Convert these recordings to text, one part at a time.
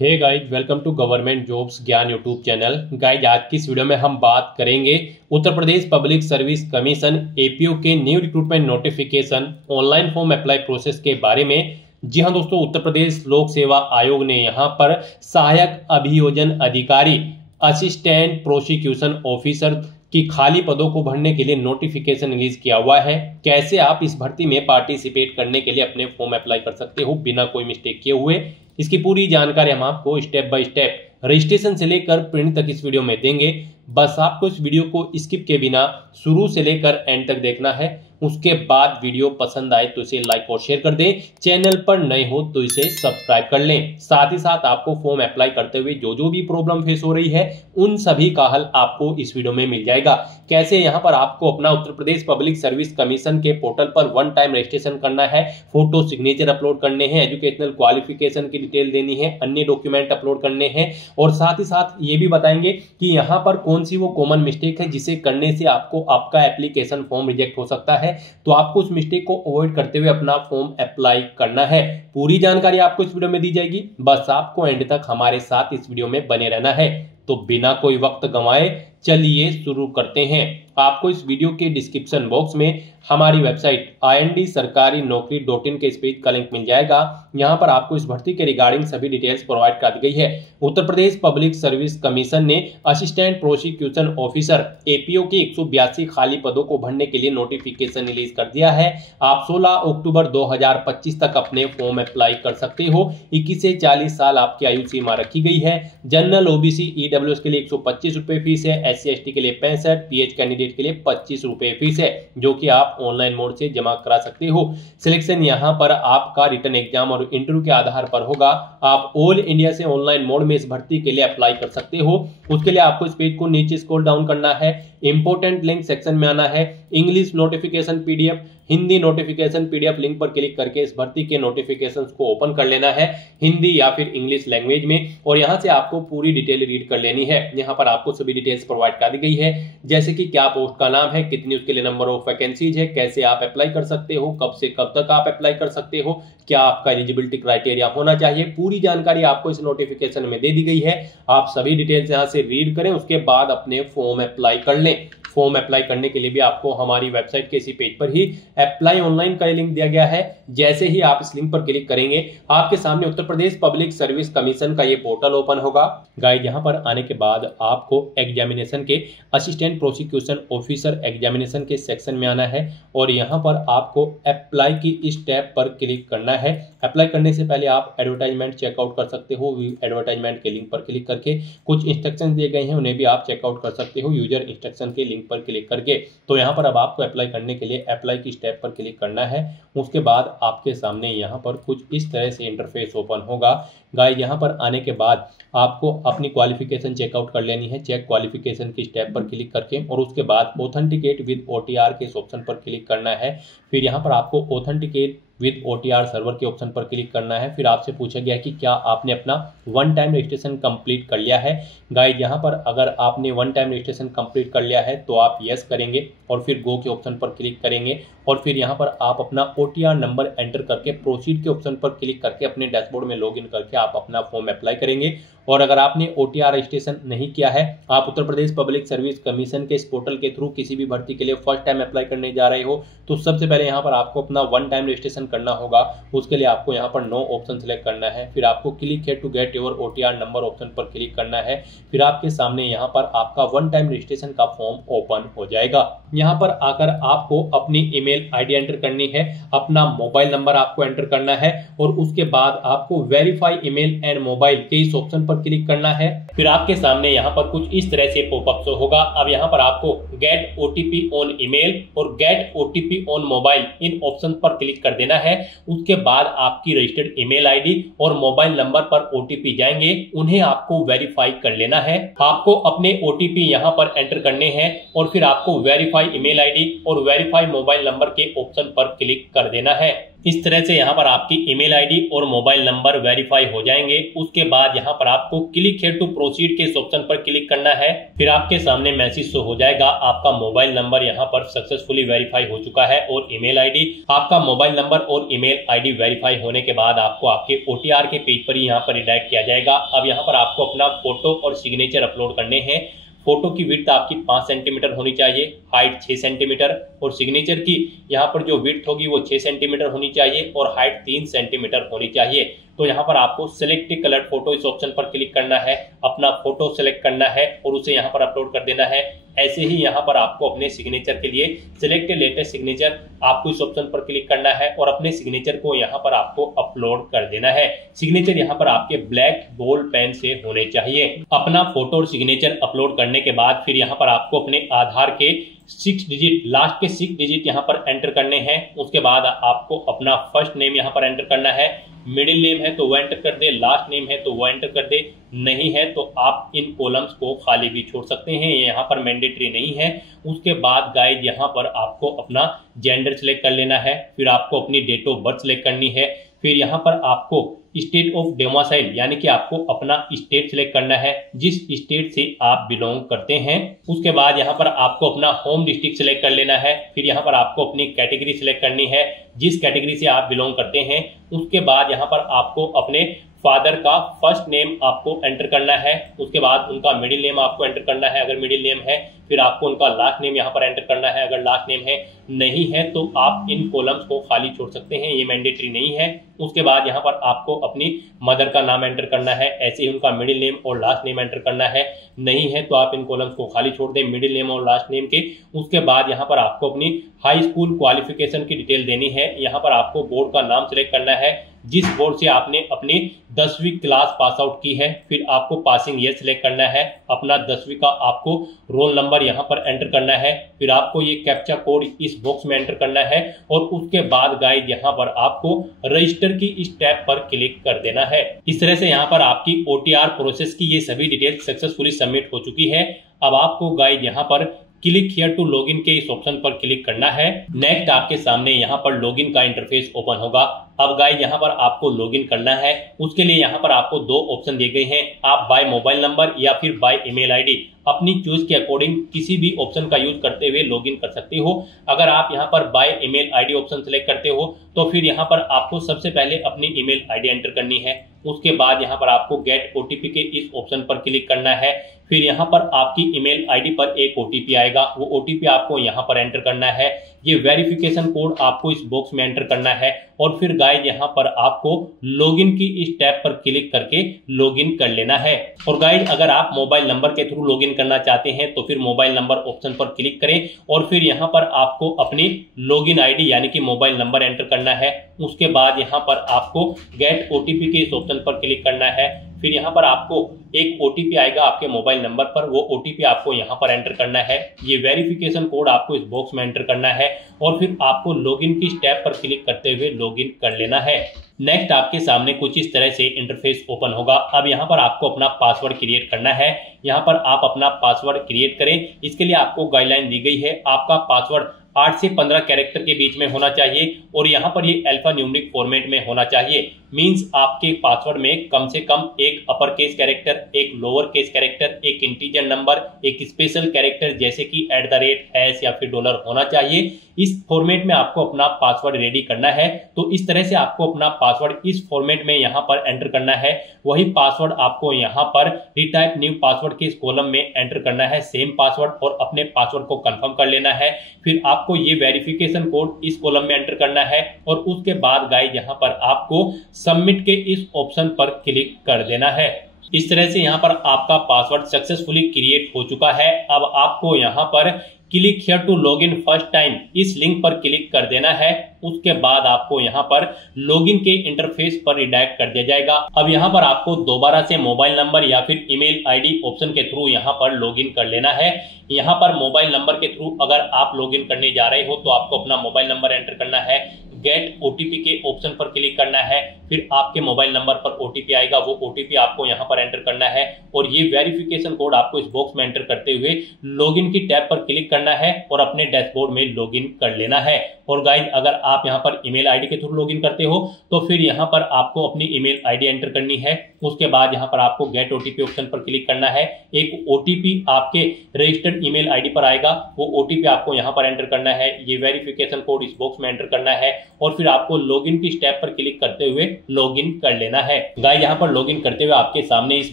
Hey guys, welcome to government jobs Gyan YouTube channel. Guys, आज की इस वीडियो में हम बात करेंगे Uttar Pradesh public service commission APO के new recruitment notification online form apply process के बारे में। जी हाँ दोस्तों, उत्तर प्रदेश लोक सेवा आयोग ने यहाँ पर सहायक अभियोजन अधिकारी, असिस्टेंट प्रोसिक्यूशन ऑफिसर की खाली पदों को भरने के लिए नोटिफिकेशन रिलीज किया हुआ है। कैसे आप इस भर्ती में पार्टिसिपेट करने के लिए अपने फॉर्म अप्लाई कर सकते हो बिना कोई मिस्टेक किए हुए, इसकी पूरी जानकारी हम आपको स्टेप बाय स्टेप रजिस्ट्रेशन से लेकर प्रिंट तक इस वीडियो में देंगे। बस आपको इस वीडियो को स्किप के बिना शुरू से लेकर एंड तक देखना है। उसके बाद वीडियो पसंद आए तो इसे लाइक और शेयर कर दें। चैनल पर नए हो तो इसे सब्सक्राइब कर लें। साथ ही साथ आपको फॉर्म अप्लाई करते हुए जो भी प्रॉब्लम फेस हो रही है उन सभी का हल आपको इस वीडियो में मिल जाएगा। कैसे यहाँ पर आपको अपना उत्तर प्रदेश पब्लिक सर्विस कमीशन के पोर्टल पर वन टाइम रजिस्ट्रेशन करना है, फोटो सिग्नेचर अपलोड करने हैं, एजुकेशनल क्वालिफिकेशन की डिटेल देनी है, अन्य डॉक्यूमेंट अपलोड करने हैं, और साथ ही साथ ये भी बताएंगे कि यहाँ पर कौन सी वो कॉमन मिस्टेक है जिसे करने से आपको आपका एप्लीकेशन फॉर्म रिजेक्ट हो सकता है। तो आपको उस मिस्टेक को अवॉइड करते हुए अपना फॉर्म अप्लाई करना है। पूरी जानकारी आपको इस वीडियो में दी जाएगी। बस आपको एंड तक हमारे साथ इस वीडियो में बने रहना है। तो बिना कोई वक्त गंवाए चलिए शुरू करते हैं। आपको इस वीडियो के डिस्क्रिप्शन बॉक्स में हमारी वेबसाइट IND-sarkari-naukri.in के इस पेज का लिंक मिल जाएगा। यहाँ पर आपको इस भर्ती के रिगार्डिंग सभी डिटेल्स प्रोवाइड कर दी गई है। उत्तर प्रदेश पब्लिक सर्विस कमीशन ने असिस्टेंट प्रोसिक्यूशन ऑफिसर एपीओ के 182 खाली पदों को भरने के लिए नोटिफिकेशन रिलीज कर दिया है। आप 16 अक्टूबर 2025 तक अपने फॉर्म अप्लाई कर सकते हो। 21 से 40 साल आपकी आयु सीमा रखी गई है। जनरल, ओबीसी, ईडब्ल्यूएस के लिए 125 रुपए फीस है। SC/ST के लिए 65, PH कैंडिडेट के लिए 25 रुपए फीस है, जो कि आप ऑनलाइन मोड से जमा करा सकते हो। सिलेक्शन यहां पर आपका रिटन एग्जाम और इंटरव्यू के आधार पर होगा। आप ऑल इंडिया से ऑनलाइन मोड में इस भर्ती के लिए अप्लाई कर सकते हो। उसके लिए आपको इस पेज को नीचे स्क्रॉल डाउन करना है, इंपोर्टेंट लिंक सेक्शन में आना है, English notification PDF, Hindi notification PDF link पर क्लिक करके इस भर्ती के नोटिफिकेशंस को ओपन कर लेना है हिंदी या फिर इंग्लिश लैंग्वेज में, और यहां से आपको पूरी डिटेल रीड कर लेनी है। यहां पर आपको सभी डिटेल्स प्रोवाइड कर दी गई है, जैसे कि क्या पोस्ट का नाम है, कितनी उसके लिए नंबर ऑफ वैकेंसीज है, कैसे आप अप्लाई कर सकते हो, कब से कब तक आप अप्लाई कर सकते हो, क्या आपका एलिजिबिलिटी क्राइटेरिया होना चाहिए। पूरी जानकारी आपको इस नोटिफिकेशन में दे दी गई है। आप सभी डिटेल्स यहां से रीड करें, उसके बाद अपने फॉर्म अप्लाई कर लें। फॉर्म अप्लाई करने के लिए भी आपको हमारी वेबसाइट के इसी पेज पर ही अप्लाई ऑनलाइन का लिंक दिया गया है। जैसे ही आप इस लिंक पर क्लिक करेंगे, आपके सामने उत्तर प्रदेश पब्लिक सर्विस कमीशन का ये पोर्टल ओपन होगा। गाइड, यहाँ पर आने के बाद आपको एग्जामिनेशन के असिस्टेंट प्रोसिक्यूशन ऑफिसर एग्जामिनेशन के सेक्शन में आना है, और यहाँ पर आपको अप्लाई की इस टैब पर क्लिक करना है। अप्लाई करने से पहले आप एडवर्टाइजमेंट चेकआउट कर सकते हो। एडवर्टाइजमेंट के लिंक पर क्लिक करके कुछ इंस्ट्रक्शन दिए गए हैं, उन्हें भी आप चेकआउट कर सकते हो यूजर इंस्ट्रक्शन के लिंक पर क्लिक करके। तो यहाँ पर अब आपको अप्लाई करने के लिए अप्लाई की स्टेप पर क्लिक करना है। उसके बाद आपके सामने यहाँ पर कुछ इस तरह से इंटरफेस ओपन होगा। गाइस, यहाँ पर आने के बाद आपको अपनी क्वालिफिकेशन चेकआउट कर लेनी है। चेक क्वालिफिकेशन की स्टेप पर क्लिक करके, और उसके बाद ऑथेंटिकेट विद OTR के इस ऑप्शन पर क्लिक करना है। फिर यहाँ पर आपको ऑथेंटिकेट विद OTR सर्वर के ऑप्शन पर क्लिक करना है। फिर आपसे पूछा गया कि क्या आपने अपना वन टाइम रजिस्ट्रेशन कंप्लीट कर लिया है। गाइस, यहाँ पर अगर आपने वन टाइम रजिस्ट्रेशन कंप्लीट कर लिया है तो आप यस करेंगे, और फिर गो के ऑप्शन पर क्लिक करेंगे, और फिर यहाँ पर आप अपना OTR नंबर एंटर करके प्रोसीड के ऑप्शन पर क्लिक करके अपने डैशबोर्ड में लॉगिन करके आप अपना फॉर्म अप्लाई करेंगे। और अगर आपने OTR रजिस्ट्रेशन नहीं किया है, आप उत्तर प्रदेश पब्लिक सर्विस कमीशन के इस पोर्टल के थ्रू किसी भी भर्ती के लिए फर्स्ट टाइम अप्लाई करने जा रहे हो, तो सबसे पहले यहाँ पर आपको अपना वन टाइम रजिस्ट्रेशन करना होगा। उसके लिए आपको यहाँ पर नो ऑप्शन सेलेक्ट करना है। फिर आपको click here to get your OTR number option पर क्लिक करना है। फिर आपके सामने यहाँ पर आपका वन टाइम रजिस्ट्रेशन का फॉर्म ओपन हो जाएगा। यहाँ पर आकर आपको अपनी ईमेल आईडी एंटर करनी है, अपना मोबाइल नंबर आपको एंटर करना है, और उसके बाद आपको वेरीफाई ईमेल एंड मोबाइल के इस ऑप्शन पर क्लिक करना है। फिर आपके सामने यहाँ पर कुछ इस तरह से पॉपअप शो होगा। अब यहाँ पर आपको गेट OTP ऑन ईमेल और गेट OTP ऑन मोबाइल इन ऑप्शन पर क्लिक कर देना है। उसके बाद आपकी रजिस्टर्ड ईमेल आईडी और मोबाइल नंबर पर OTP जाएंगे, उन्हें आपको वेरीफाई कर लेना है। आपको अपने OTP यहाँ पर एंटर करने हैं, और फिर आपको वेरीफाई ईमेल आईडी और वेरीफाई मोबाइल नंबर के ऑप्शन पर क्लिक कर देना है। इस तरह से यहाँ पर आपकी ईमेल आईडी और मोबाइल नंबर वेरीफाई हो जाएंगे। उसके बाद यहाँ पर आपको क्लिक हियर टू प्रोसीड के इस ऑप्शन पर क्लिक करना है। फिर आपके सामने मैसेज शो हो जाएगा, आपका मोबाइल नंबर यहाँ पर सक्सेसफुली वेरीफाई हो चुका है और ईमेल आईडी। आपका मोबाइल नंबर और ईमेल आईडी वेरीफाई होने के बाद आपको आपके OTR के पेज पर ही यहाँ पर रिडायरेक्ट किया जाएगा। अब यहाँ पर आपको अपना फोटो और सिग्नेचर अपलोड करने हैं। फोटो की विड्थ आपकी 5 सेंटीमीटर होनी चाहिए, हाइट 6 सेंटीमीटर और सिग्नेचर की यहाँ पर जो विड्थ होगी वो 6 सेंटीमीटर होनी चाहिए और हाइट 3 सेंटीमीटर होनी चाहिए। तो यहाँ पर आपको सिलेक्ट कलर फोटो इस ऑप्शन पर क्लिक करना है, अपना फोटो सेलेक्ट करना है और उसे यहाँ पर अपलोड कर देना है। ऐसे ही यहाँ पर आपको अपने सिग्नेचर के लिए सिलेक्ट लेटेस्ट सिग्नेचर आपको इस ऑप्शन पर क्लिक करना है और अपने सिग्नेचर को यहाँ पर आपको अपलोड कर देना है। सिग्नेचर यहाँ पर आपके ब्लैक बोल्ड पेन से होने चाहिए। अपना फोटो और सिग्नेचर अपलोड करने के बाद फिर यहाँ पर आपको अपने आधार के 6 डिजिट, लास्ट के 6 डिजिट यहाँ पर एंटर करने हैं। उसके बाद आपको अपना फर्स्ट नेम यहाँ पर एंटर करना है, मिडिल नेम है तो वो एंटर कर दे, लास्ट नेम है तो वो एंटर कर दे, नहीं है तो आप इन कॉलम्स को खाली भी छोड़ सकते हैं, ये यहाँ पर मैंडेटरी नहीं है। उसके बाद गाइज यहाँ पर आपको अपना जेंडर सिलेक्ट कर लेना है, फिर आपको अपनी डेट ऑफ बर्थ सिलेक्ट करनी है, फिर यहाँ पर आपको स्टेट ऑफ डोमिसाइल यानी कि आपको अपना स्टेट सिलेक्ट करना है, जिस स्टेट से आप बिलोंग करते हैं। उसके बाद यहाँ पर आपको अपना होम डिस्ट्रिक्ट सिलेक्ट कर लेना है, फिर यहाँ पर आपको अपनी कैटेगरी सिलेक्ट करनी है, जिस कैटेगरी से आप बिलोंग करते हैं। उसके बाद यहाँ पर आपको अपने फादर का फर्स्ट नेम आपको एंटर करना है, उसके बाद उनका मिडिल नेम आपको एंटर करना है अगर मिडिल नेम है, फिर आपको उनका लास्ट नेम यहाँ पर एंटर करना है अगर लास्ट नेम है, नहीं है तो आप इन कॉलम्स को खाली छोड़ सकते हैं, ये मैंडेटरी नहीं है। उसके बाद यहाँ पर आपको अपनी मदर का नाम एंटर करना है, ऐसे ही उनका मिडिल नेम और लास्ट नेम एंटर करना है, नहीं है तो आप इन कॉलम्स को खाली छोड़ दें मिडिल नेम और लास्ट नेम के। उसके बाद यहाँ पर आपको अपनी हाई स्कूल क्वालिफिकेशन की डिटेल देनी है, यहाँ पर आपको बोर्ड का नाम सिलेक्ट करना है, जिस बोर्ड से आपने अपनी 10वीं क्लास पास आउट की है, फिर आपको पासिंग ईयर सिलेक्ट करना है, अपना 10वीं का आपको रोल नंबर यहाँ पर एंटर करना है, फिर आपको ये कैप्चा कोड इस बॉक्स में एंटर करना है और उसके बाद गाइड यहाँ पर आपको रजिस्टर की इस टैब पर क्लिक कर देना है। इस तरह से यहाँ पर आपकी OTR प्रोसेस की ये सभी डिटेल सक्सेसफुली सबमिट हो चुकी है। अब आपको गाइड यहाँ पर क्लिक हियर टू लॉगिन के इस ऑप्शन पर क्लिक करना है। नेक्स्ट आपके सामने यहाँ पर लॉगिन का इंटरफेस ओपन होगा। अब गाइस यहाँ पर आपको लॉगिन करना है, उसके लिए यहाँ पर आपको 2 ऑप्शन दिए गए हैं, आप बाय मोबाइल नंबर या फिर बाय ईमेल आईडी अपनी चॉइस के अकॉर्डिंग किसी भी ऑप्शन का यूज करते हुए लॉगिन कर सकते हो। अगर आप यहाँ पर by email ID option select करते हो तो फिर यहाँ पर आपको सबसे पहले अपनी ईमेल आईडी एंटर करनी है, उसके बाद यहाँ पर आपको गेट OTP के इस ऑप्शन पर क्लिक करना है, फिर यहाँ पर आपकी ईमेल आईडी पर एक OTP आएगा, वो OTP आपको यहाँ पर एंटर करना है, ये वेरिफिकेशन कोड आपको इस बॉक्स में एंटर करना है और फिर गाइस यहाँ पर आपको लॉगिन की इस टैब पर क्लिक करके लॉगिन कर लेना है। और गाइस अगर आप मोबाइल नंबर के थ्रू लॉगिन करना चाहते हैं तो फिर मोबाइल नंबर ऑप्शन पर क्लिक करें और फिर यहाँ पर आपको अपनी लॉगिन आईडी यानी कि मोबाइल नंबर एंटर करना है, उसके बाद यहाँ पर आपको गेट OTP के इस ऑप्शन पर क्लिक करना है, फिर यहाँ पर आपको एक OTP आएगा आपके मोबाइल नंबर पर, वो OTP आपको यहाँ पर एंटर करना है, ये वेरिफिकेशन कोड आपको इस बॉक्स में एंटर करना है और फिर आपको लॉगिन की टैब पर क्लिक करते हुए लॉगिन कर लेना है। नेक्स्ट आपके सामने कुछ इस तरह से इंटरफेस ओपन होगा। अब यहाँ पर आपको अपना पासवर्ड क्रिएट करना है, यहाँ पर आप अपना पासवर्ड क्रिएट करें। इसके लिए आपको गाइडलाइन दी गई है, आपका पासवर्ड 8 से 15 कैरेक्टर के बीच में होना चाहिए और यहाँ पर ये अल्फा न्यूमेरिक फॉर्मेट में होना चाहिए। मींस आपके पासवर्ड में कम से कम एक अपर केस कैरेक्टर, एक लोअर केस कैरेक्टर, एक इंटीजर नंबर, एक स्पेशल कैरेक्टर जैसे कि @ या फिर $, होना चाहिए। इस फॉर्मेट में आपको अपना पासवर्ड रेडी करना है। तो इस तरह से आपको अपना पासवर्ड इस फॉर्मेट में यहाँ पर एंटर करना है। वही पासवर्ड आपको यहाँ पर रिटाइप न्यू पासवर्ड के इस कॉलम में एंटर करना है, सेम पासवर्ड, और अपने पासवर्ड को कंफर्म कर लेना है। फिर आपको ये वेरिफिकेशन कोड इस कॉलम में एंटर करना है और उसके बाद गाइस यहाँ पर आपको सबमिट के इस ऑप्शन पर क्लिक कर देना है। इस तरह से यहाँ पर आपका पासवर्ड सक्सेसफुली क्रिएट हो चुका है। अब आपको यहाँ पर click here to login first time इस लिंक पर क्लिक कर देना है। उसके बाद आपको यहाँ पर लॉगिन के इंटरफेस पर रिडायरेक्ट कर दिया जाएगा। अब यहाँ पर आपको दोबारा से मोबाइल नंबर या फिर ईमेल आईडी ऑप्शन के थ्रू यहाँ पर लॉगिन कर लेना है। यहाँ पर मोबाइल नंबर के थ्रू अगर आप लॉगिन करने जा रहे हो तो आपको अपना मोबाइल नंबर एंटर करना है, गेट ओटीपी के ऑप्शन पर क्लिक करना है। फिर आपके मोबाइल नंबर पर ओटीपी आएगा, वो ओटीपी आपको यहाँ पर एंटर करना है और ये वेरिफिकेशन कोड आपको इस बॉक्स में एंटर करते हुए लॉगिन की टैब पर क्लिक करना है और अपने डैशबोर्ड में लॉगिन कर लेना है। और गाइस, अगर आप यहाँ पर ईमेल आईडी के थ्रू लॉगिन करते हो तो फिर यहाँ पर आपको अपनी ईमेल आईडी एंटर करनी है। उसके बाद यहाँ पर आपको गेट ओटीपी ऑप्शन पर क्लिक करना है। एक ओटीपी आपके रजिस्टर्ड ईमेल आईडी पर आएगा, वो ओटीपी आपको यहाँ पर एंटर करना है। ये वेरिफिकेशन कोड इस बॉक्स में एंटर करना है और फिर आपको लॉगिन की स्टेप पर क्लिक करते हुए लॉगिन कर लेना है। गाइस, यहाँ पर लॉगिन करते हुए आपके सामने इस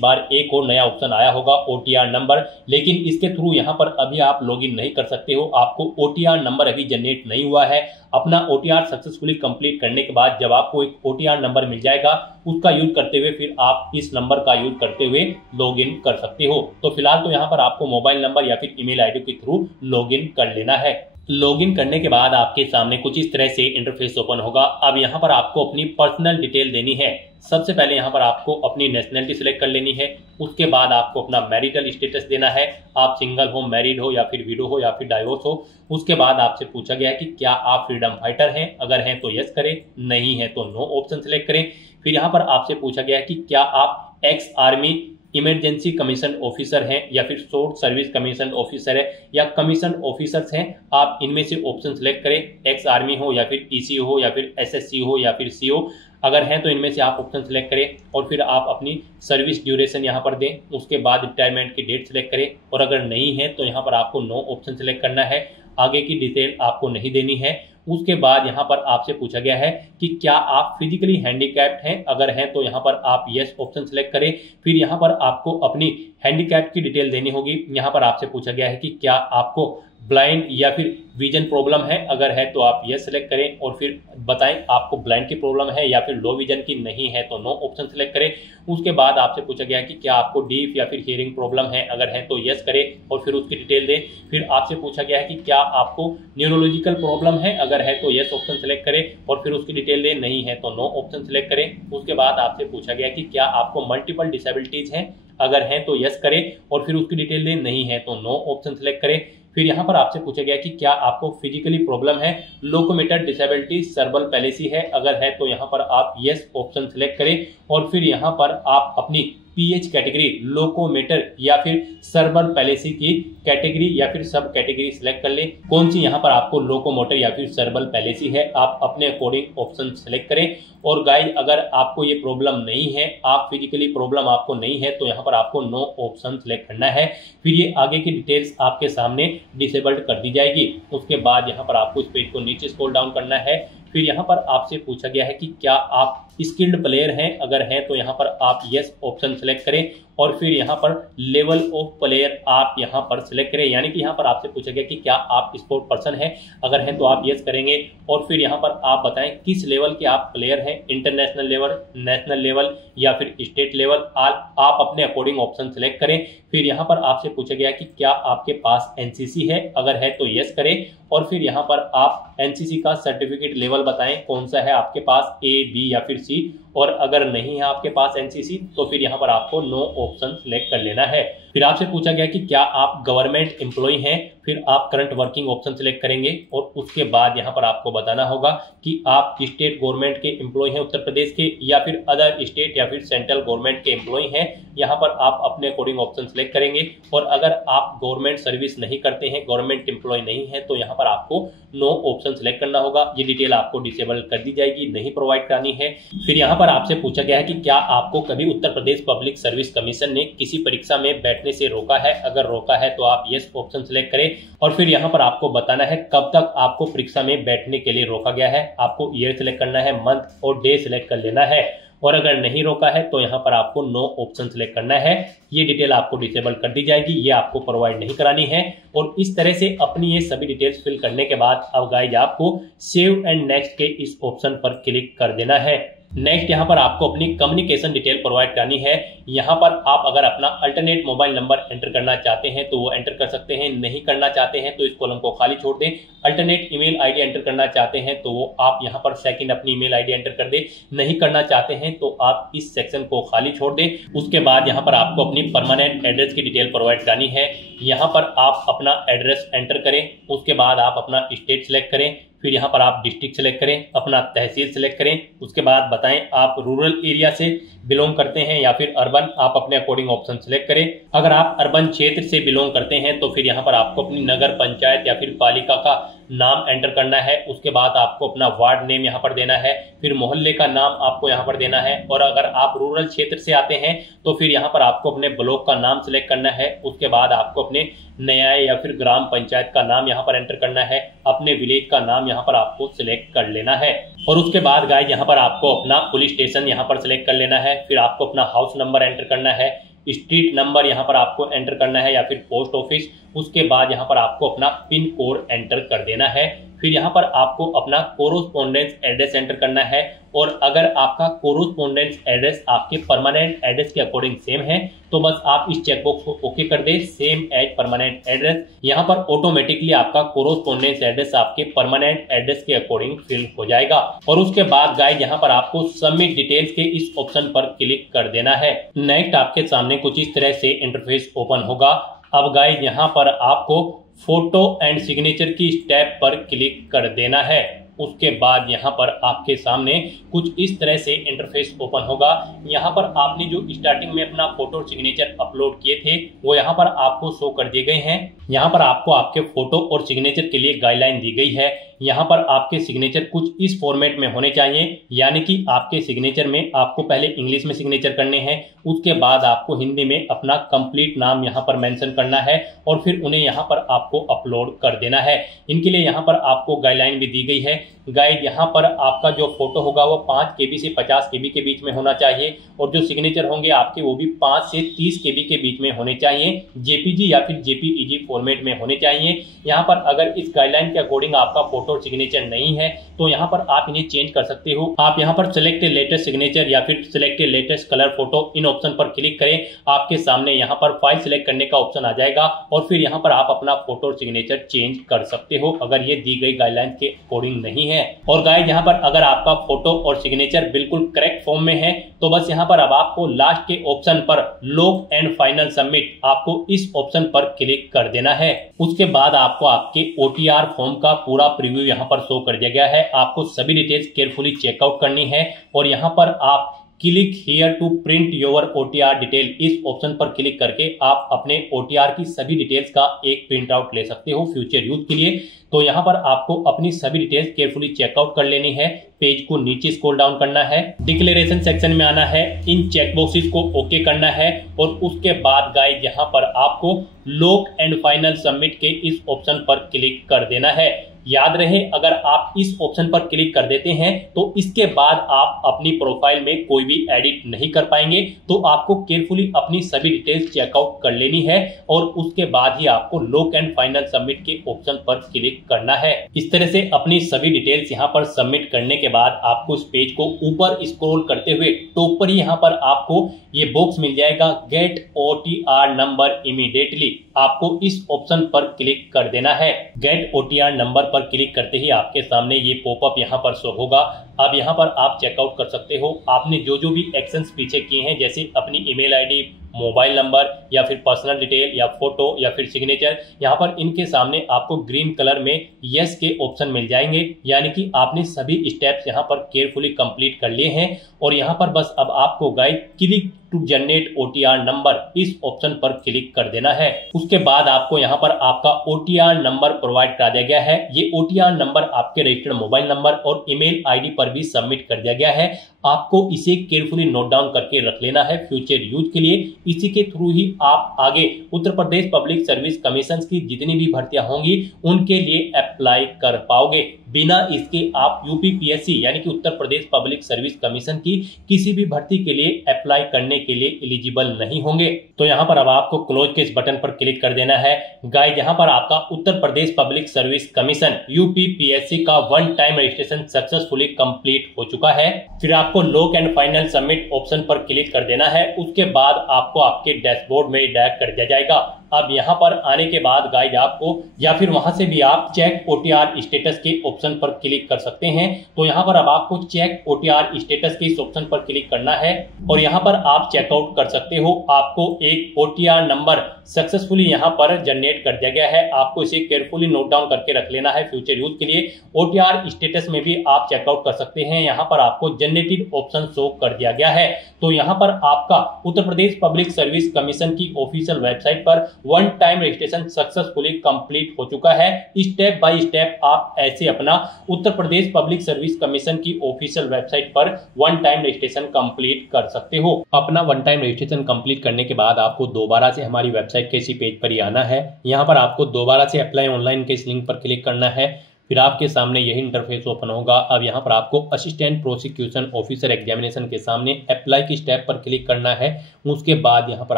बार एक और नया ऑप्शन आया होगा, ओटीआर नंबर, लेकिन इसके थ्रू यहाँ पर अभी आप लॉगिन नहीं कर सकते हो। आपको ओटीआर नंबर अभी जनरेट नहीं हुआ है। अपना ओटीआर सक्सेसफुली कंप्लीट करने के बाद जब आपको एक ओटीआर नंबर मिल जाएगा, उसका यूज करते हुए फिर आप इस नंबर का यूज करते हुए लॉगिन कर सकते हो। तो फिलहाल तो यहाँ पर आपको मोबाइल नंबर या फिर ईमेल आईडी के थ्रू लॉगिन कर लेना है। लॉगिन करने के बाद आपके सामने कुछ इस तरह से इंटरफेस ओपन होगा। अब यहाँ पर आपको अपनी पर्सनल डिटेल देनी है। सबसे पहले यहाँ पर आपको अपनी नेशनलिटी सिलेक्ट कर लेनी है। उसके बाद आपको अपना मैरिटल स्टेटस देना है, आप सिंगल हो, मैरिड हो या फिर विडो हो या फिर डाइवोर्स हो। उसके बाद आपसे पूछा गया है कि क्या आप फ्रीडम फाइटर हैं, अगर हैं तो यस करें, नहीं है तो नो ऑप्शन सिलेक्ट करें। फिर यहाँ पर आपसे पूछा गया है कि क्या आप ex army emergency commission officer हैं या फिर शॉर्ट सर्विस कमीशन ऑफिसर है या कमीशन ऑफिसर्स हैं, आप इनमें से ऑप्शन सेलेक्ट करें। एक्स आर्मी हो या फिर ईसीओ हो या फिर एसएससी हो या फिर सीओ, अगर हैं तो इनमें से आप ऑप्शन सेलेक्ट करें और फिर आप अपनी सर्विस ड्यूरेशन यहाँ पर दें। उसके बाद रिटायरमेंट की डेट सेलेक्ट करें और अगर नहीं है तो यहाँ पर आपको नो ऑप्शन सेलेक्ट करना है। आगे की डिटेल आपको नहीं देनी है। उसके बाद यहाँ पर आपसे पूछा गया है कि क्या आप फिजिकली हैंडीकैप्ड हैं, अगर हैं तो यहाँ पर आप यस ऑप्शन सेलेक्ट करें। फिर यहाँ पर आपको अपनी हैंडीकैप की डिटेल देनी होगी। यहाँ पर आपसे पूछा गया है कि क्या आपको ब्लाइंड या फिर विजन प्रॉब्लम है, अगर है तो आप यस सेलेक्ट करें और फिर बताएं आपको ब्लाइंड की प्रॉब्लम है या फिर लो विजन की, नहीं है तो नो ऑप्शन सेलेक्ट करें। उसके बाद आपसे पूछा गया कि क्या आपको डीफ या फिर हियरिंग प्रॉब्लम है, अगर है तो यस करें और फिर उसकी डिटेल दें। फिर आपसे पूछा गया है कि क्या आपको न्यूरोलॉजिकल प्रॉब्लम है, अगर है तो यस ऑप्शन सेलेक्ट करें और फिर उसकी डिटेल दें, नहीं है तो नो ऑप्शन सेलेक्ट करें। उसके बाद आपसे पूछा गया कि क्या आपको मल्टीपल डिसेबिलिटीज हैं, अगर हैं तो यस करें और फिर उसकी डिटेल दें, नहीं है तो नो ऑप्शन सेलेक्ट करें। फिर यहाँ पर आपसे पूछा गया कि क्या आपको फिजिकली प्रॉब्लम है, लोकोमोटर डिसेबिलिटी, सर्बल पैलेसी है, अगर है तो यहाँ पर आप यस ऑप्शन सेलेक्ट करें और फिर यहाँ पर आप अपनी पीएच कैटेगरी, लोकोमोटर या फिर सर्बल पैलेसी की कैटेगरी या फिर सब कैटेगरी सिलेक्ट कर ले। कौन सी यहाँ पर आपको लोकोमोटर या फिर सर्बल पैलेसी है, आप अपने अकॉर्डिंग ऑप्शन सेलेक्ट करें। और गाइस, अगर आपको ये प्रॉब्लम नहीं है, आप फिजिकली प्रॉब्लम आपको नहीं है, तो यहाँ पर आपको नो ऑप्शन सेलेक्ट करना है। फिर ये आगे की डिटेल्स आपके सामने डिसेबल्ड कर दी जाएगी। उसके बाद यहाँ पर आपको इस पेज को नीचे स्क्रॉल डाउन करना है। फिर यहाँ पर आपसे पूछा गया है कि क्या आप स्किल्ड प्लेयर हैं, अगर हैं तो यहाँ पर आप यस ऑप्शन सेलेक्ट करें और फिर यहाँ पर लेवल ऑफ प्लेयर आप यहाँ पर सिलेक्ट करें। यानी कि यहाँ पर आपसे पूछा गया कि क्या आप स्पोर्ट पर्सन हैं, अगर हैं तो आप यस करेंगे और फिर यहाँ पर आप बताएं किस लेवल के आप प्लेयर हैं, इंटरनेशनल लेवल, नेशनल लेवल या फिर स्टेट लेवल, आप अपने अकॉर्डिंग ऑप्शन सेलेक्ट करें। फिर यहाँ पर आपसे पूछा गया कि क्या आपके पास एनसीसी है, अगर है तो यस करें और फिर यहाँ पर आप एनसीसी का सर्टिफिकेट लेवल बताएं कौन सा है आपके पास, ए, बी या फिर सी, और अगर नहीं है आपके पास एनसीसी तो फिर यहाँ पर आपको नो ऑप्शन सिलेक्ट कर लेना है। फिर आपसे पूछा गया कि क्या आप गवर्नमेंट एम्प्लॉय हैं, फिर आप करंट वर्किंग ऑप्शन सिलेक्ट करेंगे और उसके बाद यहाँ पर आपको बताना होगा कि आप स्टेट गवर्नमेंट के एम्प्लॉय हैं उत्तर प्रदेश के या फिर अदर स्टेट या फिर सेंट्रल गवर्नमेंट के एम्प्लॉय हैं। यहाँ पर आप अपने अकॉर्डिंग ऑप्शन सिलेक्ट करेंगे और अगर आप गवर्नमेंट सर्विस नहीं करते हैं, गवर्नमेंट एम्प्लॉय नहीं है, तो यहाँ पर आपको नो ऑप्शन सिलेक्ट करना होगा। ये डिटेल आपको डिसेबल कर दी जाएगी, नहीं प्रोवाइड करानी है। फिर यहाँ पर आपसे पूछा गया है कि क्या आपको कभी उत्तर प्रदेश पब्लिक सर्विस कमीशन ने किसी परीक्षा में बैठने से रोका है, अगर रोका है तो आप यस ऑप्शन सिलेक्ट करें और फिर यहाँ पर आपको बताना है कब तक आपको परीक्षा में बैठने के लिए रोका गया है। आपको ईयर सिलेक्ट करना है, मंथ और डे सिलेक्ट कर लेना है और अगर नहीं रोका है तो यहाँ पर आपको नो ऑप्शन सिलेक्ट करना है। ये डिटेल आपको डिसेबल कर दी जाएगी, ये आपको प्रोवाइड नहीं करानी है। और इस तरह से अपनी ये सभी डिटेल्स फिल करने के बाद अब गाइज आपको सेव एंड नेक्स्ट के इस ऑप्शन पर क्लिक कर देना है। नेक्स्ट यहाँ पर आपको अपनी कम्युनिकेशन डिटेल प्रोवाइड करनी है। यहाँ पर आप अगर अपना अल्टरनेट मोबाइल नंबर एंटर करना चाहते हैं तो वो एंटर कर सकते हैं, नहीं करना चाहते हैं तो इस कॉलम को खाली छोड़ दें। अल्टरनेट ईमेल आईडी एंटर करना चाहते हैं तो वो आप यहाँ पर सेकंड अपनी ईमेल आईडी एंटर कर दें, नहीं करना चाहते हैं तो आप इस सेक्शन को खाली छोड़ दें। उसके बाद यहाँ पर आपको अपनी परमानेंट एड्रेस की डिटेल प्रोवाइड करनी है। यहाँ पर आप अपना एड्रेस एंटर करें, उसके बाद आप अपना स्टेट सिलेक्ट करें, फिर यहाँ पर आप डिस्ट्रिक्ट सेलेक्ट करें, अपना तहसील सेलेक्ट करें, उसके बाद बताएं आप रूरल एरिया से बिलोंग करते हैं या फिर अर्बन, आप अपने अकॉर्डिंग ऑप्शन सेलेक्ट करें। अगर आप अर्बन क्षेत्र से बिलोंग करते हैं तो फिर यहाँ पर आपको अपनी नगर पंचायत या फिर पालिका का नाम एंटर करना है। उसके बाद आपको अपना वार्ड नेम यहाँ पर देना है, फिर मोहल्ले का नाम आपको यहाँ पर देना है। और अगर आप रूरल क्षेत्र से आते हैं तो फिर यहाँ पर आपको अपने ब्लॉक का नाम सिलेक्ट करना है। उसके बाद आपको अपने न्याय या फिर ग्राम पंचायत का नाम यहाँ पर एंटर करना है, अपने विलेज का नाम यहाँ पर आपको सिलेक्ट कर लेना है। और उसके बाद गाइस यहाँ पर आपको अपना पुलिस स्टेशन यहाँ पर सिलेक्ट कर लेना है, फिर आपको अपना हाउस नंबर एंटर करना है, स्ट्रीट नंबर यहाँ पर आपको एंटर करना है या फिर पोस्ट ऑफिस। उसके बाद यहाँ पर आपको अपना पिन कोड एंटर कर देना है, फिर यहाँ पर आपको अपना कोरोस्पोंडेंस एड्रेस एंटर करना है। और अगर आपका कोरोस्पोंडेंस एड्रेस आपके परमानेंट एड्रेस के अकॉर्डिंग सेम है तो बस आप इस चेकबॉक्स को ओके कर दें, सेम एज परमानेंट एड्रेस। यहाँ पर ऑटोमेटिकली आपका कोरोस्पोंडेंस एड्रेस आपके परमानेंट एड्रेस के अकॉर्डिंग फिल हो जाएगा। और उसके बाद गाइस यहाँ पर आपको सबमिट डिटेल्स के इस ऑप्शन पर क्लिक कर देना है। नेक्स्ट आपके सामने कुछ इस तरह से इंटरफेस ओपन होगा। अब गाइस यहाँ पर आपको फोटो एंड सिग्नेचर की स्टेप पर क्लिक कर देना है। उसके बाद यहाँ पर आपके सामने कुछ इस तरह से इंटरफेस ओपन होगा। यहाँ पर आपने जो स्टार्टिंग में अपना फोटो और सिग्नेचर अपलोड किए थे वो यहाँ पर आपको शो कर दिए गए हैं। यहाँ पर आपको आपके फोटो और सिग्नेचर के लिए गाइडलाइन दी गई है। यहाँ पर आपके सिग्नेचर कुछ इस फॉर्मेट में होने चाहिए, यानी कि आपके सिग्नेचर में आपको पहले इंग्लिश में सिग्नेचर करने हैं, उसके बाद आपको हिंदी में अपना कंप्लीट नाम यहाँ पर मेंशन करना है और फिर उन्हें यहाँ पर आपको अपलोड कर देना है। इनके लिए यहाँ पर आपको गाइडलाइन भी दी गई है। गाइड यहाँ पर आपका जो फोटो होगा वो 5 KB से 50 KB के बीच में होना चाहिए और जो सिग्नेचर होंगे आपके वो भी 5 से 30 KB के बीच में होने चाहिए, JPG या फिर JPEG फॉर्मेट में होने चाहिए। यहाँ पर अगर इस गाइडलाइन के अकॉर्डिंग आपका फोटो और सिग्नेचर नहीं है तो यहाँ पर आप इन्हें चेंज कर सकते हो। आप यहाँ पर सिलेक्ट लेटेस्ट सिग्नेचर या फिर सिलेक्ट लेटेस्ट कलर फोटो इन ऑप्शन पर क्लिक करें। आपके सामने यहाँ पर फाइल सिलेक्ट करने का ऑप्शन आ जाएगा और फिर यहाँ पर आप अपना फोटो और सिग्नेचर चेंज कर सकते हो अगर ये दी गई गाइडलाइन के अकॉर्डिंग नहीं है। और गाइस यहाँ पर अगर आपका फोटो और सिग्नेचर बिल्कुल करेक्ट फॉर्म में है तो बस यहाँ पर अब आपको लास्ट के ऑप्शन पर लॉक एंड फाइनल सबमिट, आपको इस ऑप्शन पर क्लिक कर देना है। उसके बाद आपको आपके OTR फॉर्म का पूरा प्रीव्यू यहाँ पर शो कर दिया गया है। आपको सभी डिटेल्स केयरफुली चेकआउट करनी है और यहाँ पर आप click here to print your OTR detail इस ऑप्शन पर क्लिक करके आप अपने OTR की सभी डिटेल्स का एक प्रिंट आउट ले सकते हो फ्यूचर यूज के लिए। तो यहाँ पर आपको अपनी सभी डिटेल्स केयरफुली चेकआउट कर लेनी है। पेज को नीचे स्क्रॉल डाउन करना है, डिक्लेरेशन सेक्शन में आना है, इन चेकबॉक्सेस को ओके करना है और उसके बाद गाइस यहाँ पर आपको लॉक एंड फाइनल सबमिट के इस ऑप्शन पर क्लिक कर देना है। याद रहे अगर आप इस ऑप्शन पर क्लिक कर देते हैं तो इसके बाद आप अपनी प्रोफाइल में कोई भी एडिट नहीं कर पाएंगे। तो आपको केयरफुली अपनी सभी डिटेल्स चेकआउट कर लेनी है और उसके बाद ही आपको लॉक एंड फाइनल सबमिट के ऑप्शन पर क्लिक करना है। इस तरह से अपनी सभी डिटेल्स यहाँ पर सबमिट करने के बाद आपको इस पेज को ऊपर स्क्रॉल करते हुए टॉप पर यहाँ पर आपको ये बॉक्स मिल जाएगा, गेट OTR नंबर इमीडिएटली। आपको इस ऑप्शन पर क्लिक कर देना है। गेट OTR नंबर पर क्लिक करते ही आपके सामने ये पॉपअप यहाँ पर शो होगा। अब यहाँ पर आप चेकआउट कर सकते हो आपने जो जो भी एक्शंस पीछे किए हैं, जैसे अपनी ईमेल आईडी, मोबाइल नंबर या फिर पर्सनल डिटेल या फोटो या फिर सिग्नेचर, यहाँ पर इनके सामने आपको ग्रीन कलर में यस के ऑप्शन मिल जाएंगे, यानी कि आपने सभी स्टेप्स यहाँ पर केयरफुली कंप्लीट कर लिए हैं। और यहाँ पर बस अब आपको guide click to generate OTR number इस ऑप्शन पर क्लिक कर देना है। उसके बाद आपको यहाँ पर आपका OTR नंबर प्रोवाइड करा दिया गया है। ये OTR नंबर आपके रजिस्टर्ड मोबाइल नंबर और ईमेल आईडी पर भी सबमिट कर दिया गया है। आपको इसे केयरफुली नोट डाउन करके रख लेना है फ्यूचर यूज के लिए। इसी के थ्रू ही आप आगे उत्तर प्रदेश पब्लिक सर्विस कमीशन की जितनी भी भर्तियां होंगी उनके लिए अप्लाई कर पाओगे। बिना इसके आप UPPSC यानी कि उत्तर प्रदेश पब्लिक सर्विस कमीशन की किसी भी भर्ती के लिए अप्लाई करने के लिए एलिजिबल नहीं होंगे। तो यहाँ पर अब आपको क्लोज के इस बटन पर क्लिक कर देना है। गाइस यहाँ पर आपका उत्तर Pradesh public service commission UPPSC का one time registration successfully complete हो चुका है। फिर आपको lock and final submit option पर क्लिक कर देना है। उसके बाद आपको आपके डैशबोर्ड में डायरेक्ट कर दिया जाएगा। अब यहाँ पर आने के बाद गाइज आपको या फिर वहां से भी आप चेक ओटीआर स्टेटस के ऑप्शन पर क्लिक कर सकते हैं। तो यहाँ पर अब आपको चेक ओटीआर स्टेटस के इस ऑप्शन पर क्लिक करना है और यहाँ पर आप चेकआउट कर सकते हो। आपको एक ओटीआर नंबर सक्सेसफुली यहाँ पर जनरेट कर दिया गया है। आपको इसे केयरफुली नोट डाउन करके रख लेना है फ्यूचर यूज के लिए। ओटीआर स्टेटस में भी आप चेकआउट कर सकते हैं। यहाँ पर आपको जनरेटेड ऑप्शन शो कर दिया गया है। तो यहाँ पर आपका उत्तर प्रदेश पब्लिक सर्विस कमीशन की ऑफिशियल वेबसाइट पर one time registration successfully complete हो चुका है। स्टेप बाय स्टेप आप ऐसे अपना उत्तर प्रदेश पब्लिक सर्विस कमीशन की ऑफिशियल वेबसाइट पर वन टाइम रजिस्ट्रेशन कंप्लीट कर सकते हो। अपना वन टाइम रजिस्ट्रेशन कंप्लीट करने के बाद आपको दोबारा से हमारी वेबसाइट के इसी पेज पर ही आना है। यहाँ पर आपको दोबारा से अप्लाई ऑनलाइन के इस लिंक पर क्लिक करना है। फिर आपके सामने यही इंटरफेस ओपन होगा। अब यहाँ पर आपको असिस्टेंट प्रोसिक्यूशन ऑफिसर एग्जामिनेशन के सामने अप्लाई की स्टेप पर क्लिक करना है। उसके बाद यहाँ पर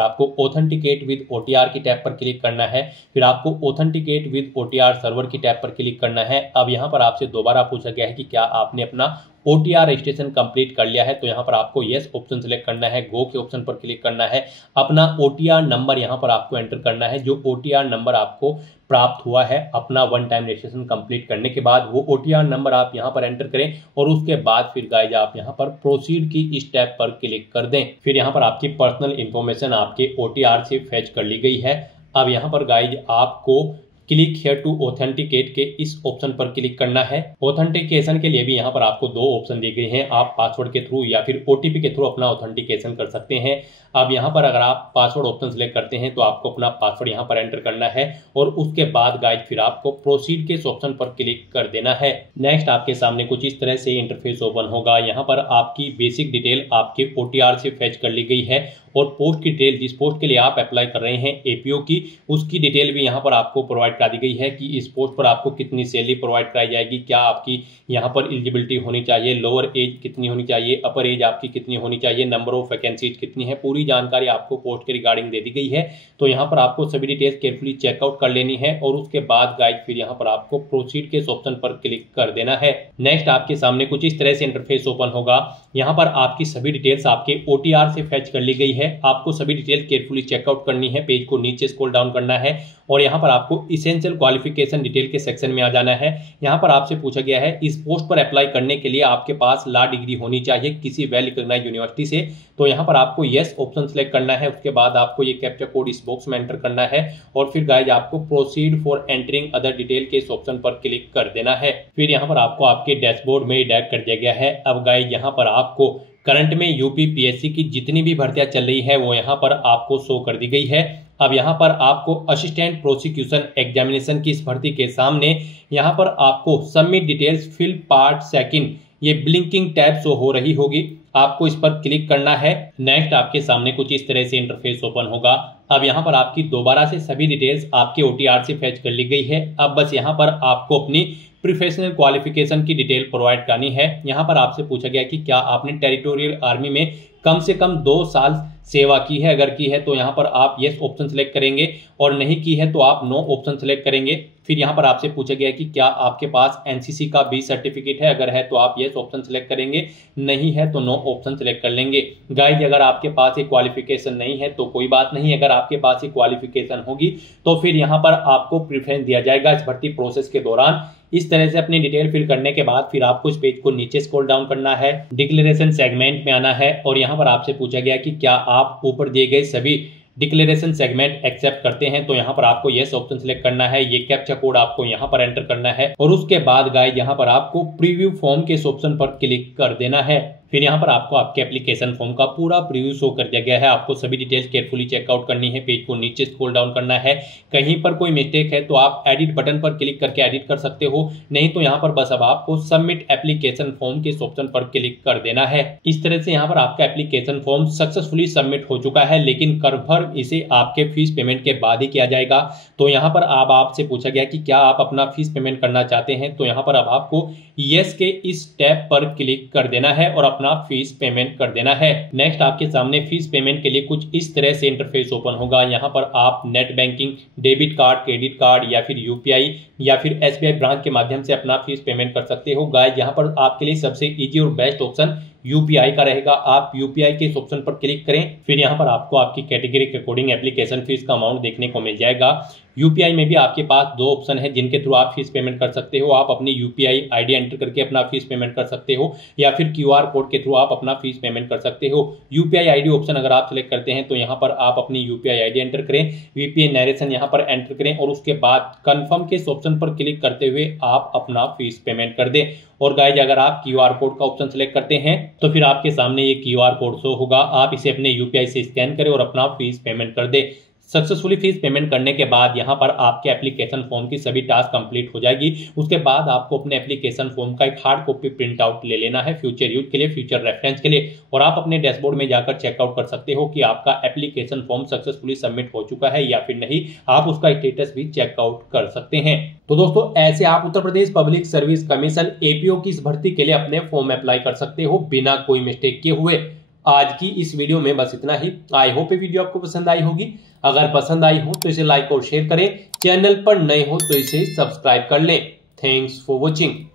आपको ऑथेंटिकेट विद ओटीआर की टैब पर क्लिक करना है। फिर आपको ऑथेंटिकेट विद ओटीआर सर्वर की टैब पर क्लिक करना है। अब यहाँ पर आपसे दोबारा पूछा गया है कि क्या आपने अपना ओटीआर रजिस्ट्रेशन कंप्लीट कर लिया है। तो यहाँ पर आपको यस ऑप्शन सेलेक्ट करना है, गो के ऑप्शन पर क्लिक करना है। अपना ओटीआर नंबर यहाँ पर आपको एंटर करना है। जो ओटीआर नंबर आपको प्राप्त हुआ है अपना वन टाइम रजिस्ट्रेशन कंप्लीट करने के बाद, वो ओटीआर नंबर आप यहाँ पर एंटर करें और उसके बाद फिर गाइज आप यहाँ पर प्रोसीड की स्टेप पर क्लिक कर दें। फिर यहाँ पर आपकी पर्सनल इंफॉर्मेशन आपके ओटीआर से फेच कर ली गई है। अब यहाँ पर गाइज आपको क्लिक हियर टू ऑथेंटिकेट के इस ऑप्शन पर क्लिक करना है। ऑथेंटिकेशन के लिए भी यहाँ पर आपको दो ऑप्शन दिए गए हैं। आप पासवर्ड के थ्रू या फिर ओटीपी के थ्रू अपना ऑथेंटिकेशन कर सकते हैं। अब यहाँ पर अगर आप पासवर्ड ऑप्शन सेलेक्ट करते हैं तो आपको अपना पासवर्ड यहाँ पर एंटर करना है और उसके बाद गाइज फिर आपको प्रोसीड के इस ऑप्शन पर क्लिक कर देना है। नेक्स्ट आपके सामने कुछ इस तरह से इंटरफेस ओपन होगा। यहाँ पर आपकी बेसिक डिटेल आपके ओटीआर से फेच कर ली गई है और पोस्ट की डिटेल, जिस पोस्ट के लिए आप अप्लाई कर रहे हैं एपीओ की, उसकी डिटेल भी यहाँ पर आपको प्रोवाइड करा दी गई है कि इस पोस्ट पर आपको कितनी सैलरी प्रोवाइड कराई जाएगी, क्या आपकी यहाँ पर एलिजिबिलिटी होनी चाहिए, लोअर एज कितनी होनी चाहिए, अपर एज आपकी कितनी होनी चाहिए, नंबर ऑफ वैकेंसीज कितनी है, पूरी जानकारी आपको पोस्ट के रिगार्डिंग दे दी गई है। तो यहाँ पर आपको सभी डिटेल्स केयरफुली चेकआउट कर लेनी है और उसके बाद गाइड फिर यहाँ पर आपको प्रोसीड के ऑप्शन पर क्लिक कर देना है। नेक्स्ट आपके सामने कुछ इस तरह से इंटरफेस ओपन होगा। यहाँ पर आपकी सभी डिटेल्स आपके ओटीआर से फेच कर ली गई है। आपको सभी डिटेल केयरफुली चेकआउट करनी है। पेज को नीचे स्क्रॉल डाउन करना है और यहाँ पर आपको इसेंशियल क्वालिफिकेशन डिटेल के सेक्शन में आ जाना है। यहाँ पर आपसे पूछा गया है इस पोस्ट पर अप्लाई करने के लिए आपके पास लॉ डिग्री होनी चाहिए किसी वेल रिकॉग्नाइज्ड यूनिवर्सिटी से। तो यहाँ पर आपको यस ऑप्शन सेलेक्ट करना है। उसके बाद आपको ये कैप्चा कोड इस बॉक्स में एंटर करना है और फिर गाइज आपको proceed for entering other detail के इस ऑप्शन पर क्लिक कर देना है। फिर यहाँ पर आपको आपके डैशबोर्ड में डायरेक्ट कर दिया गया है। अब गाइज यहाँ पर आपको करंट में यूपी पीएससी की जितनी भी भर्तियां चल रही है वो यहाँ पर आपको शो कर दी गई है। अब यहाँ पर आपको असिस्टेंट प्रोसिक्यूशन एग्जामिनेशन की इस भर्ती के सामने यहाँ पर आपको submit details fill part second, ये ब्लिंकिंग टैब शो हो रही होगी, आपको इस पर क्लिक करना है। नेक्स्ट आपके सामने कुछ इस तरह से इंटरफेस ओपन होगा। अब यहाँ पर आपकी दोबारा से सभी डिटेल्स आपके ओटीआर से फेच कर ली गई है। अब बस यहाँ पर आपको अपनी प्रोफेशनल क्वालिफिकेशन की डिटेल प्रोवाइड करनी है। यहाँ पर आपसे पूछा गया कि क्या आपने टेरिटोरियल आर्मी में कम से कम 2 साल सेवा की है। अगर की है तो यहाँ पर आप यस ऑप्शन सेलेक्ट करेंगे और नहीं की है तो आप नो ऑप्शन सेलेक्ट करेंगे। फिर यहाँ पर आपसे पूछा गया कि क्या आपके पास एनसीसी का बी सर्टिफिकेट है। अगर है तो आप यस ऑप्शन सेलेक्ट करेंगे, नहीं है तो नो ऑप्शन सेलेक्ट कर लेंगे। गाइज अगर आपके पास ये क्वालिफिकेशन नहीं है तो कोई बात नहीं, अगर आपके पास ये क्वालिफिकेशन होगी तो फिर यहाँ पर आपको प्रेफरेंस दिया जाएगा इस भर्ती प्रोसेस के दौरान। इस तरह से अपनी डिटेल फिल करने के बाद फिर आपको इस पेज को नीचे स्क्रॉल डाउन करना है, डिक्लेरेशन सेगमेंट में आना है और यहाँ पर आपसे पूछा गया कि क्या आप ऊपर दिए गए सभी डिक्लेरेशन सेगमेंट एक्सेप्ट करते हैं। तो यहाँ पर आपको यस ऑप्शन सेलेक्ट करना है। ये कैप्चा कोड आपको यहाँ पर एंटर करना है और उसके बाद गाइस यहाँ पर आपको प्रीव्यू फॉर्म के इस ऑप्शन पर क्लिक कर देना है। फिर यहाँ पर आपको आपके एप्लीकेशन फॉर्म का पूरा प्रीव्यू शो कर दिया गया है। आपको सभी डिटेल्स केयरफुली चेकआउट करनी है। पेज को नीचे स्क्रॉल डाउन करना है। कहीं पर कोई मिस्टेक है तो आप एडिट बटन पर क्लिक करके एडिट कर सकते हो, नहीं तो यहाँ पर बस अब आपको सबमिट एप्लीकेशन फॉर्म के इस ऑप्शन पर क्लिक कर देना है। इस तरह से यहाँ पर आपका एप्लीकेशन फॉर्म सक्सेसफुली सबमिट हो चुका है, लेकिन कंफर्म इसे आपके फीस पेमेंट के बाद ही किया जाएगा। तो यहाँ पर अब आपसे पूछा गया कि क्या आप अपना फीस पेमेंट करना चाहते हैं। तो यहाँ पर अब आपको यस के इस टैब पर क्लिक कर देना है और अपना फीस पेमेंट कर देना है। नेक्स्ट आपके सामने फीस पेमेंट के लिए कुछ इस तरह से इंटरफेस ओपन होगा। यहाँ पर आप net banking, debit card, credit card या फिर यूपीआई या फिर एसबीआई ब्रांच के माध्यम से अपना फीस पेमेंट कर सकते हो। गाइस यहाँ पर आपके लिए सबसे इजी और बेस्ट ऑप्शन यूपीआई का रहेगा। आप यूपीआई के इस ऑप्शन पर क्लिक करें, फिर यहाँ पर आपको आपकी कैटेगरी के अकॉर्डिंग एप्लीकेशन फीस का अमाउंट देखने को मिल जाएगा। यूपीआई में भी आपके पास दो ऑप्शन है जिनके थ्रू आप फीस पेमेंट कर सकते हो। आप अपनी यूपीआई आईडी एंटर करके अपना फीस पेमेंट कर सकते हो, या फिर क्यूआर कोड के थ्रू आप अपना फीस पेमेंट कर सकते हो। यूपीआई आईडी ऑप्शन अगर आप सिलेक्ट करते हैं तो यहाँ पर आप अपनी यूपीआई आईडी एंटर करें, वीपीआई नरेशन यहाँ पर एंटर करें और उसके बाद कंफर्म के इस ऑप्शन पर क्लिक करते हुए आप अपना फीस पेमेंट कर दें। और गाइज अगर आप क्यूआर कोड का ऑप्शन सेलेक्ट करते हैं तो फिर आपके सामने ये क्यूआर कोड शो होगा। आप इसे अपने यूपीआई से स्कैन करें और अपना फीस पेमेंट कर दें। सक्सेसफुली फीस पेमेंट करने के बाद यहाँ पर आपके एप्लीकेशन फॉर्म की सभी टास्क कंप्लीट हो जाएगी। उसके बाद आपको अपने एप्लीकेशन फॉर्म का एक हार्ड कॉपी प्रिंट आउट ले लेना है फ्यूचर यूज के लिए, फ्यूचर रेफरेंस के लिए, और आप अपने डैशबोर्ड में जाकर चेकआउट कर सकते हो कि आपका एप्लीकेशन फॉर्म सक्सेसफुली सबमिट हो चुका है या फिर नहीं। आप उसका स्टेटस भी चेकआउट कर सकते हैं। तो दोस्तों ऐसे आप उत्तर Pradesh public service commission APO की इस भर्ती के लिए अपने फॉर्म अप्लाई कर सकते हो बिना कोई मिस्टेक किए हुए। आज की इस वीडियो में बस इतना ही। आई होप ये वीडियो आपको पसंद आई होगी। अगर पसंद आई हो तो इसे लाइक और शेयर करें। चैनल पर नए हो तो इसे सब्सक्राइब कर लें। Thanks for watching.